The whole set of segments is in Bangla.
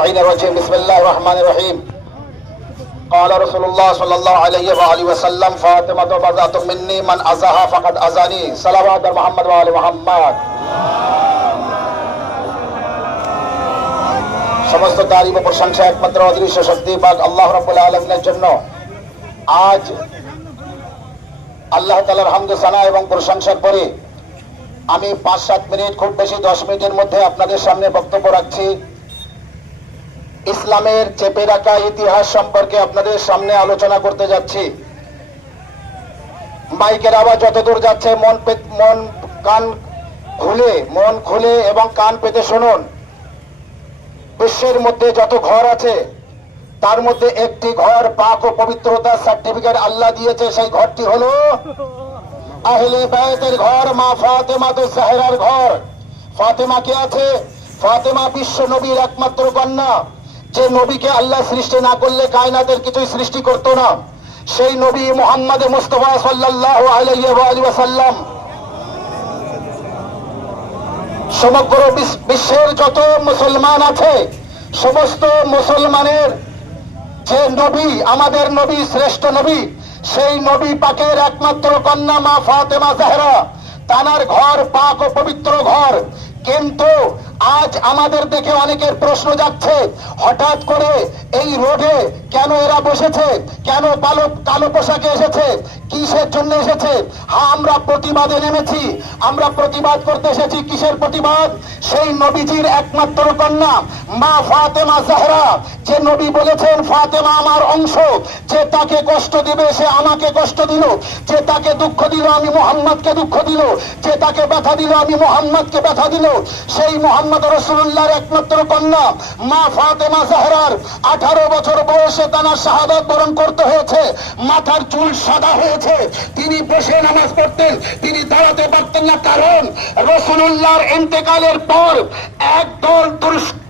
اللعين الرجيم بسم الله الرحمن الرحيم قال رسول الله صلى الله عليه وآله وسلم فاطمة بضعة مني من أزاها فقد أزاني صلوات محمد وآل محمد সমস্ত তারিফ ও প্রশংসা একমাত্র অদৃশ্য শক্তি পাক আল্লাহ রাব্বুল আলামিনের জন্য আজ আল্লাহ তাআলার হামদে সানা এবং প্রশংসার পরে আমি পাঁচ সাত মিনিট খুব বেশি দশ মিনিটের মধ্যে আপনাদের সামনে বক্তব্য রাখছি ইসলামের চেপে রাখা ইতিহাস সম্পর্কে আপনাদের সামনে আলোচনা করতে যাচ্ছি। মাইকের আওয়াজ যতদূর যাচ্ছে, মন মন কান খুলে, মন খুলে এবং কান পেতে শুনুন। বিশ্বের মধ্যে যত ঘর আছে, তার মধ্যে একটি ঘর পাক ও পবিত্রতার সার্টিফিকেট আল্লাহ দিয়েছে। সেই ঘরটি হলো আহলে বায়তের ঘর, মা ফাতেমা তো জাহেরার ঘর। ফাতেমা কে আছে? ফাতেমা বিশ্ব নবীর একমাত্র কন্যা। যে নবীকে আল্লাহ সৃষ্টি না করলে কায়নাতের কিছুই সৃষ্টি করতো না। সেই নবী মোহাম্মদ মুস্তফা ওয়াসাল্লাম সমগ্র বিশ্বের যত মুসলমান আছে, সমস্ত মুসলমানের যে নবী, আমাদের নবী, শ্রেষ্ঠ নবী, সেই নবী পাকের একমাত্র কন্যা মা ফাতেমা জাহরা। তানার ঘর পাক ও পবিত্র ঘর। কিন্তু আজ আমাদের দেখে অনেকের প্রশ্ন যাচ্ছে, হঠাৎ করে এই রোডে কেন এরা বসেছে? কেন কালো কালো পোশাকে এসেছে? কিসের জন্য এসেছে? হ্যাঁ আমরা প্রতিবাদে নেমেছি। আমরা প্রতিবাদ করতে এসেছি কিসের প্রতিবাদ? সেই নবীজির একমাত্র কন্যা, মা ফাতেমা জাহরা। যে নবী বলেছেন, ফাতেমা আমার অংশ, যে তাকে কষ্ট দিবে, সে আমাকে কষ্ট দিল। যে তাকে দুঃখ দিল, আমি মোহাম্মদকে দুঃখ দিল। যে তাকে ব্যথা দিল, আমি মোহাম্মদকে ব্যথা দিল। সেই মোহাম্মদ রসুল্লাহর একমাত্র কন্যা, মা ফাতেমা জাহরার আঠারো বছর বয়সে তার শাহাদত বরণ করতে হয়েছে। মাথার চুল সাদা হয়েছে। তিনি বসে নামাজ পড়তেন, তিনি দাঁড়াতে পারতেন না। কারণ রসুল্লাহর ইন্তেকালের পর একদল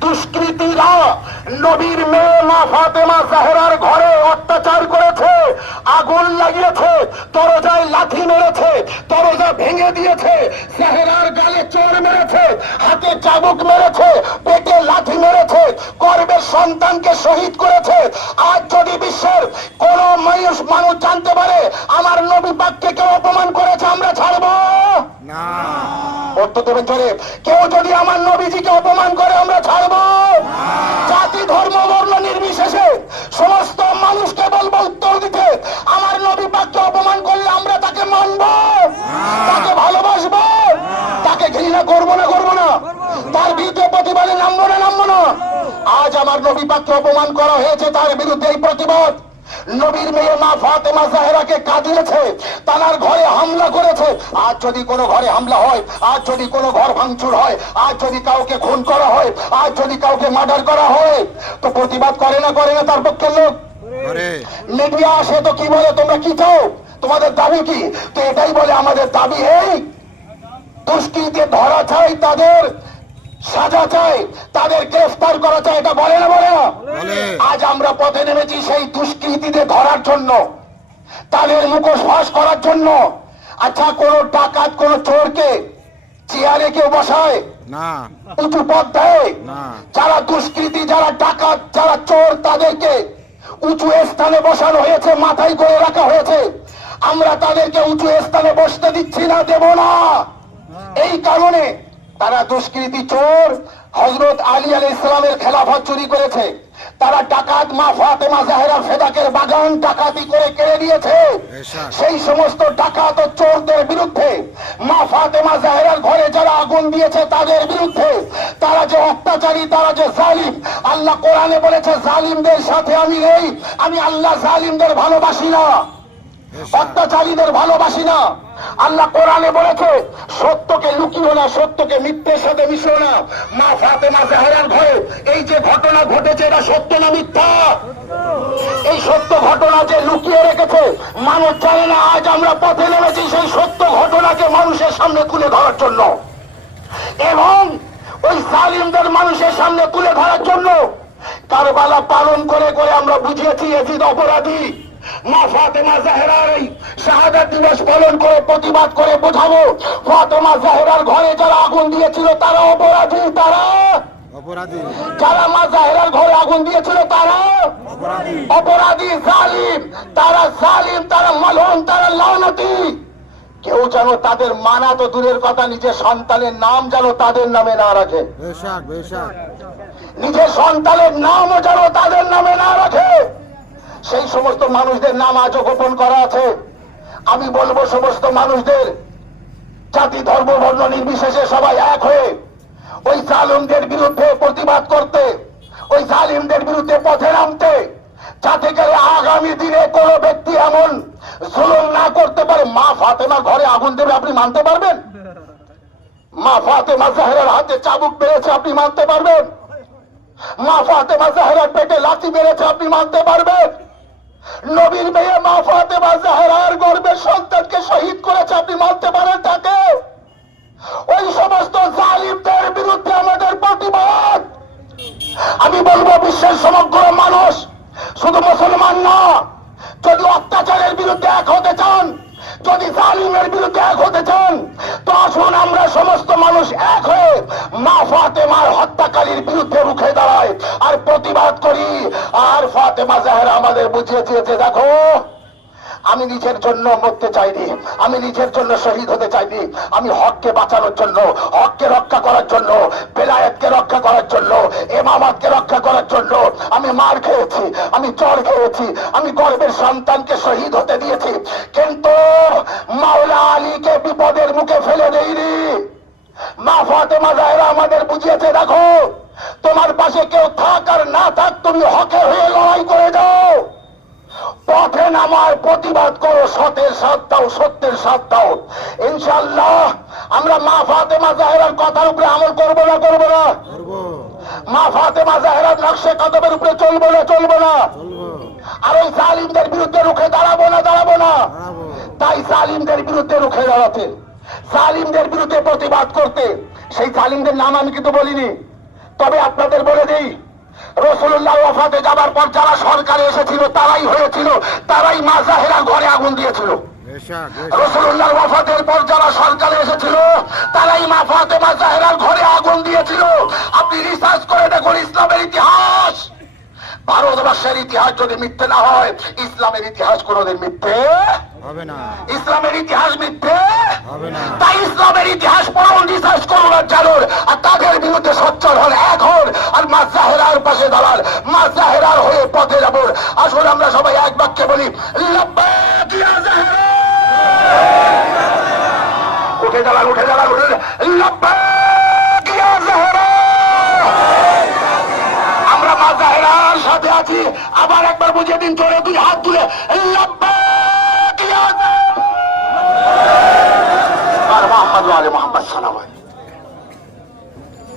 দুষ্কৃতীরা নবীর মেয়ে মা ফাতেমা জাহেরার ঘরে অত্যাচার করেছে, আগুন লাগিয়েছে, দরজায় লাঠি মেরেছে, দরজা ভেঙে দিয়েছে, জাহেরার গালে চোর মেরেছে, হাতে চাবুক মেরেছে, পেটে লাঠি মেরেছে, গর্বের সন্তানকে শহীদ করেছে। আজ যদি বিশ্বের কোন মানুষ মানুষ জানতে পারে, আমার নবী পাককে কেউ অপমান করেছে, আমরা ছাড়বো? অর্থ দেবেন জোরে কেউ যদি আমার নবীজিকে অপমান করে, আমরা ছাড়বো। জাতি, ধর্ম, বর্ণ নির্বিশেষে সমস্ত মানুষকে বলব, উত্তর দিতে। আমার নবী পাককে অপমান করলে আমরা তাকে মানব, তাকে ভালোবাসবো, তাকে ঘৃণা করব না করব না। তার বিরুদ্ধে প্রতিবাদে নামবো না নামবো না। আজ আমার নবী পাককে অপমান করা হয়েছে, তার বিরুদ্ধে এই প্রতিবাদ। নবীর মেয়ে মা ফাতেমা জাহেরাকে কাঁদিয়েছে তার ঘরে হামলা করেছে। আজ যদি কোনো ঘরে হামলা হয় আজ যদি কোনো ঘর ভাঙচুর হয় আজ যদি কাউকে খুন করা হয় আজ যদি কাউকে মার্ডার করা হয় তো প্রতিবাদ করে না করে না তার পক্ষের লোক? মিডিয়া আসে তো কি বলে তোমরা কি চাও? তোমাদের দাবি কি? তো এটাই বলে আমাদের দাবি এই দুষ্কৃতীকে ধরা চাই তাদের। সাজা চাই তাদের গ্রেফতার করা চাই এটা বলে না বলে? না আজ আমরা পথে নেমেছি সেই দুষ্কৃতীদের ধরার জন্য তাদের মুখোশ ফাঁস করার জন্য। আচ্ছা কোন ডাকাত কোন চোরকে চেয়ারে কেউ বসায়? না। উঁচু পথ দেয়? যারা দুষ্কৃতী যারা ডাকাত যারা চোর তাদেরকে উঁচু স্থানে বসানো হয়েছে মাথায় করে রাখা হয়েছে। আমরা তাদেরকে উঁচু স্থানে বসতে দিচ্ছি না দেব না। এই কারণে তারা দুষ্কৃতী চোর হজরত আলী আলী ইসলামের খেলাফত চুরি করেছে। তারা ডাকাত মা ফাতেমা জাহেরা ফেদাকের বাগান ডাকাতি করে কেড়ে দিয়েছে সেই সমস্ত ডাকাত ও চোরদের বিরুদ্ধে মা ফাতেমা জাহেরার ঘরে যারা আগুন দিয়েছে তাদের বিরুদ্ধে তারা যে অত্যাচারী তারা যে জালিম আল্লাহ কোরআনে বলেছে জালিমদের সাথে আমি নেই আমি আল্লাহ জালিমদের ভালোবাসি না। অত্যাচারীদের ভালোবাসি না। আল্লাহ কোরআনে বলেছে, সত্যকে লুকিও না, সত্যকে মিথ্যের সাথে মিশিও না। মা ফাতে ফাতেমা জাহেরার ঘরে এই যে ঘটনা ঘটেছে, এটা সত্য না মিথ্যা? এই সত্য ঘটনা যে লুকিয়ে রেখেছে, মানুষ জানে না আজ আমরা পথে নেমেছি সেই সত্য ঘটনাকে মানুষের সামনে তুলে ধরার জন্য। এবং ওই সালিমদের মানুষের সামনে তুলে ধরার জন্য কারবালা পালন করে করে আমরা বুঝিয়েছি এজিদ অপরাধী। মা ফাতেমা জাহেরার এই শাহাদাত দিবস পালন করে প্রতিবাদ করে বোঝাবো ফাতেমা জাহেরার ঘরে যারা আগুন দিয়েছিল তারা অপরাধী তারা? অপরাধী। যারা মা জাহেরার ঘরে আগুন দিয়েছিল তারা? অপরাধী। অপরাধী জালিম। তারা জালিম তারা মলহন তারা লানতি। কেউ যেন তাদের মানা তো দূরের কথা নিজের সন্তানের নাম যেন তাদের নামে না রাখে। নিজের সন্তানের নামও যেন তাদের নামে না রাখে। সেই সমস্ত মানুষদের নাম আজও গোপন করা আছে। আমি বলব সমস্ত মানুষদের, জাতি, ধর্ম, বর্ণ নির্বিশেষে সবাই এক হয়ে ওই জালিমদের বিরুদ্ধে প্রতিবাদ করতে, ওই জালিমদের বিরুদ্ধে পথে নামতে, যাতে করে আগামী দিনে কোন ব্যক্তি এমন জুলুম না করতে পারে। মা ফাতেমার ঘরে আগুন দেবে, আপনি মানতে পারবেন? মা ফাতেমা জাহেরার হাতে চাবুক পেয়েছে আপনি মানতে পারবেন? মা ফাতেমা জাহেরার পেটে লাঠি মেরেছে, আপনি মানতে পারবেন? নবীর মেয়ে মা ফাতেমা জাহেরার গর্বের সন্তানকে শহীদ করেছে, আপনি মানতে পারেন তাকে? ওই সমস্ত জালিমদের বিরুদ্ধে আমাদের প্রতিবাদ। আমি বলব, বিশ্বের সমগ্র মানুষ শুধু মুসলমান না, যদি অত্যাচারের বিরুদ্ধে এক হতে চান, যদি জালিমের বিরুদ্ধে এক হতে চান আসুন, আমরা সমস্ত মানুষ এক হয়ে মা ফাতেমার হত্যাকারীর বিরুদ্ধে রুখে দাঁড়ায় আর প্রতিবাদ করি। আর ফাতেমা জাহেরা আমাদের বুঝিয়ে দিয়েছে, দেখো। আমি নিজের জন্য মরতে চাইনি। আমি নিজের জন্য শহীদ হতে চাইনি। আমি হককে বাঁচানোর জন্য, হককে রক্ষা করার জন্য, বেলায়েতকে রক্ষা করার জন্য, এমামাতকে রক্ষা করার জন্য আমি মার খেয়েছি, আমি চর খেয়েছি, আমি গর্বের সন্তানকে শহীদ হতে দিয়েছি। কিন্তু মাওলা আলীকে বিপদের মুখে ফেলে দেইনি। মা ফাতেমা জাহেরা আমাদের বুঝিয়েছে, দেখো, তোমার পাশে কেউ থাক আর না থাক, তুমি হকে হয়ে লড়াই করে যাও। পথে নামার প্রতিবাদ করো সতের সাথ দাও সত্যের সাথ দাও। ইনশাল্লাহ আমরা মা ফাতেমা জাহেরার কথার উপরে আমল করব না করব না? মা ফাতেমা জাহেরার নকশে কদমের উপরে চলবো না চলবো না? আর ওই জালিমদের বিরুদ্ধে রুখে দাঁড়াবো না দাঁড়াবো না? তাই জালিমদের বিরুদ্ধে রুখে দাঁড়াতে জালিমদের বিরুদ্ধে প্রতিবাদ করতে সেই জালিমদের নাম আমি কিন্তু বলিনি। তবে আপনাদের বলে দিই রসুল্লাহ ওফাতে যাবার পর যারা সরকারে এসেছিল তারাই হয়েছিল তারাই মাজাহেরা ঘরে আগুন দিয়েছিল। রসুল্লাহ ওফাতের পর যারা সরকারে এসেছিল তারাই মা ফাতেমা জাহেরার ঘরে আগুন দিয়েছিল। আপনি রিসার্চ করে দেখুন ইসলামের ইতিহাস। ভারতবর্ষের ইতিহাস যদি মিথ্যে না হয় ইসলামের ইতিহাস কোনোদিন মিথ্যে হবে না। ইসলামের ইতিহাস মিথ্যে? হবে না। তাই ইসলামের ইতিহাস পড়ুন রিসার্চ করুন আর জানুন আর তাদের বিরুদ্ধে সচ্চর হন এক হন। আর মা জাহেরার পাশে দাঁড়ান। মা জাহেরার হয়ে পথে যাব আসুন আমরা সবাই এক বাক্যে বলি উঠে দাঁড়ান উঠে দাঁড়ান উঠে দাঁড়ান। লাব্বাইক ইয়া জাহেরা আমরা মা জাহেরার সাথে আছি। আবার একবার বুঝিয়ে দিন চলে দুই হাত তুলে।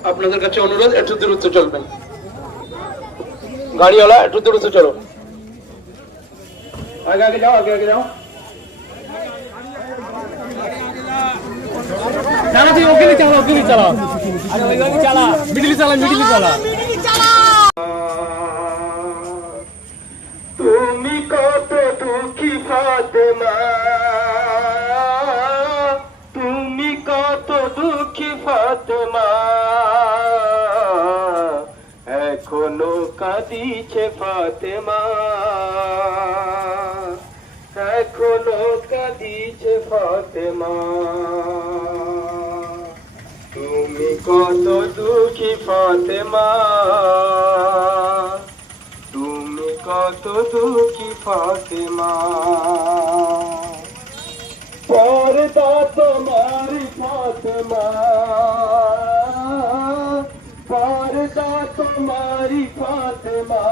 আপনাদের কাছে অনুরোধ একটু দ্রুত চলবেন। গাড়িওয়ালা একটু দ্রুত চলো আগে আগে যাও আগে আগে যাও। চালা তুই ওকে চালা ওকে চালা। আরে ওই ওই চালা মিডিল চালা। মিডিল চালা। তুমি কত দুঃখী ফাতেমা। তুমি কত দুঃখী ফাতেমা। এখনও কাঁদিছে ফাতেমা। এখনও কাঁদিছে ফাতেমা। তুমি কত দুঃখী ফাতেমা। তুমি কত দুঃখী ফাতেমা। পর্দা তোমার ফাতেমা। পর্দা তোমারি ফাতেমা।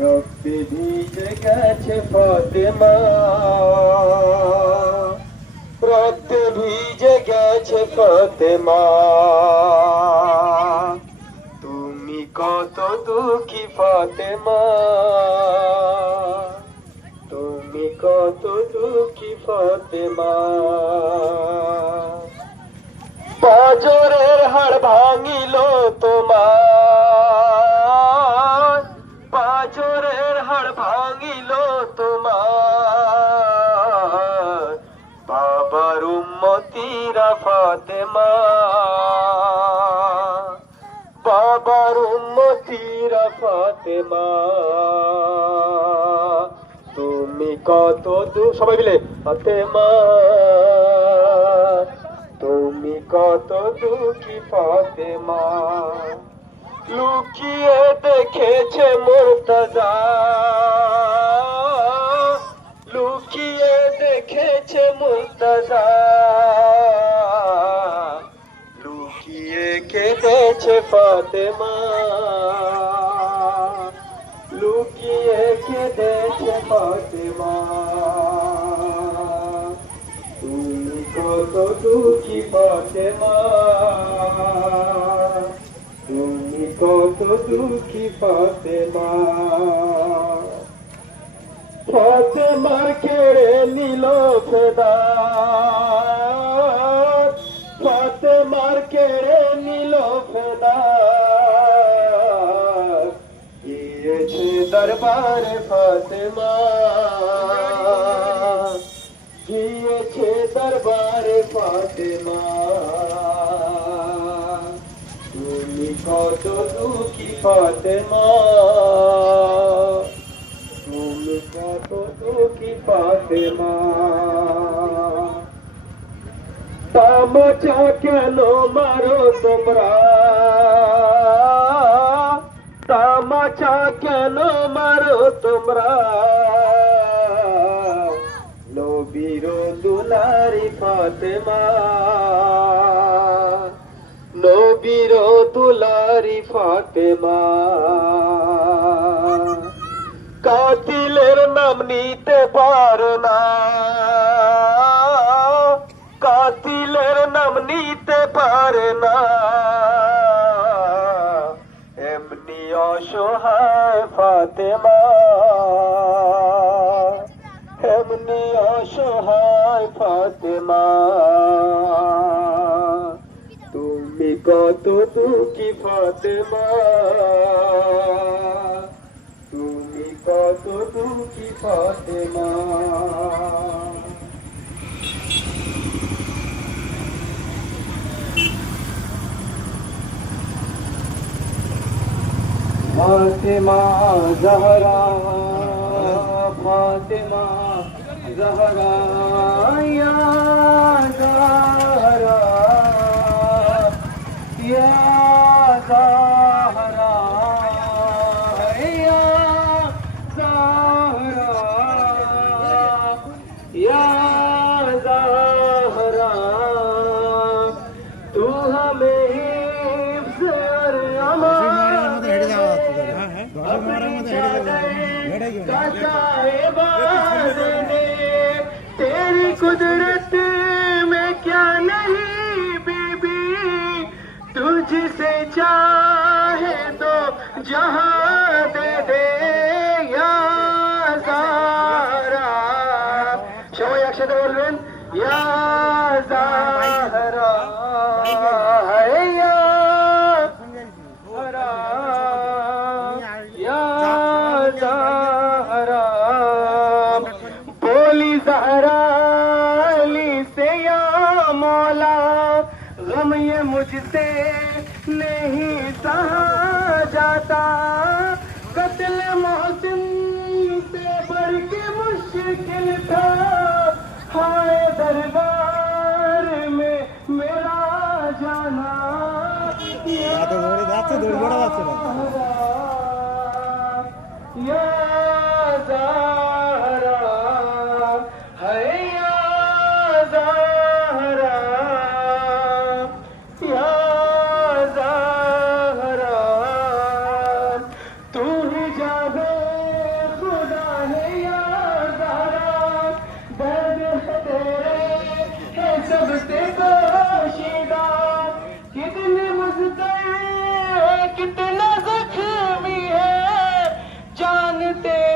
রক্তে ভিজে গেছে ফাতেমা। রক্তে ভিজে গেছে ফাতেমা। দুঃখী ফাতেমা। তুমি কত দুঃখী ফাতেমা। পাজরের হাড় ভাঙিল তোমার। তুমি কত সবাই মিলে ফাতেমা তুমি কত দুঃখী ফাতেমা লুকিয়ে দেখেছে মোর্তাজা, লুকিয়ে দেখেছে মোর্তাজা, লুকিয়ে কেঁদেছে ফাতেমা। লুকিয়ে কেঁদেছে ফাতেমা তুমি কত দুঃখী ফাতেমা তুমি কত দুঃখী ফাতেমা ফাতেমার কেড়ে নিল ফেদা ফাতেমার কেড়ে দরবারে ফাতেমা। গিয়েছে দরবারে ফাতেমা। তুমি কত দুঃখী ফাতেমা। তুমি কত দুঃখী ফাতেমা। তামাচা কেন মারো তোমরা? তামাচা কেন মারো তোমরা? নবীর দুলারি ফাতেমা। নবীর দুলারি ফাতেমা। কাতিলের নাম নিতে পারো না। কাতিলের নাম নিতে পারে না। অসহায় ফাতেমা। এমনি অসহায় ফাতেমা। তুমি কত দুঃখী ফাতেমা। তুমি কত দুঃখী ফাতেমা। ফাতেমা জহরা ফাতেমা জহরা ইয়া জহরা ইয়া জহরা से day.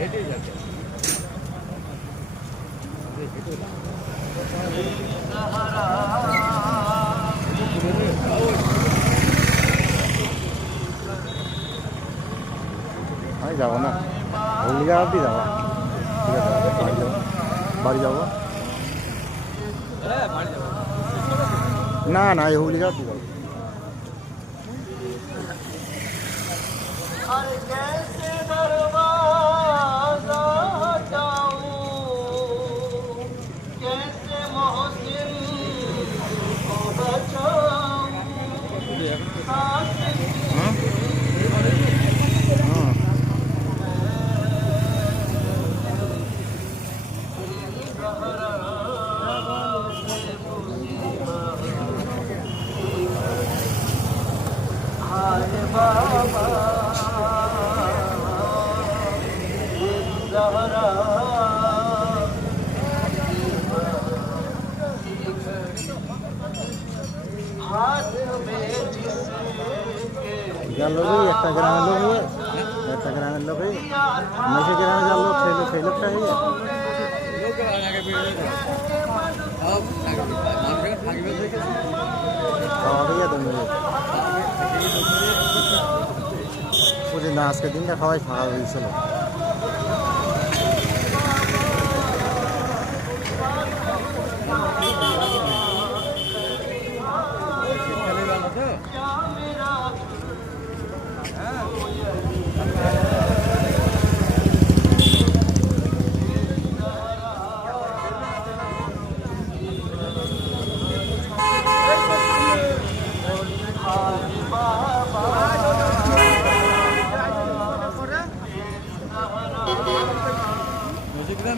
হেঁটে যাচ্ছে। আমি যাব না। হলদিয়া অবধি যাব। ঠিক আছে বাড়ি যাব। বাড়ি যাব? না না এই হলদিয়া অবধি যাব। না আজকে দিনটা সবাই ফাঁকা হয়েছিল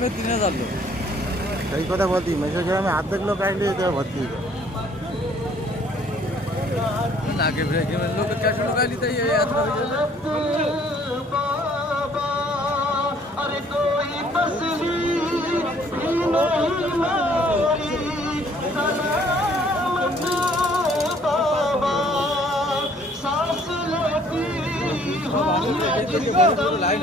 গ্রামে তিন হাজার লোক সেই কথা বলছি মেশো গ্রামে অর্ধেক লোক আসলে এটা ভর্তি লাইন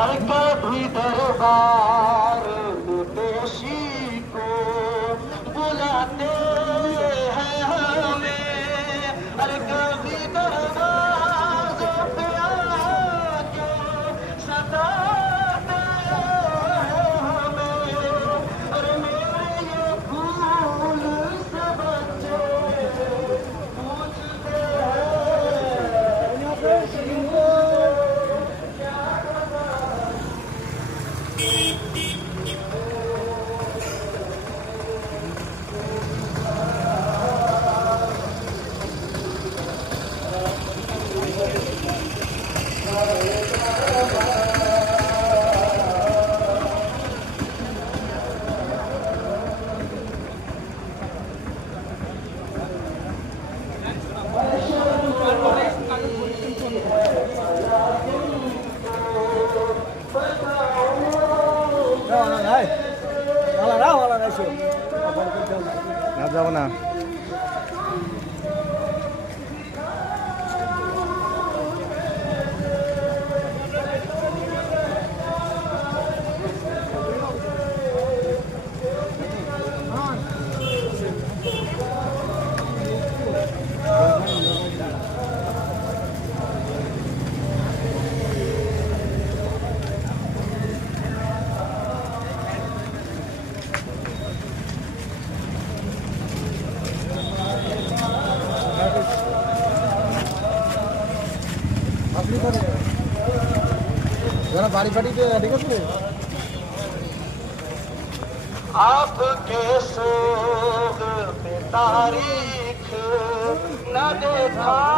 மறைக்க புரிதருவார் বাড়ি ফাড়িতে ঠিক আছে आपके सोग पे तारीख न देखा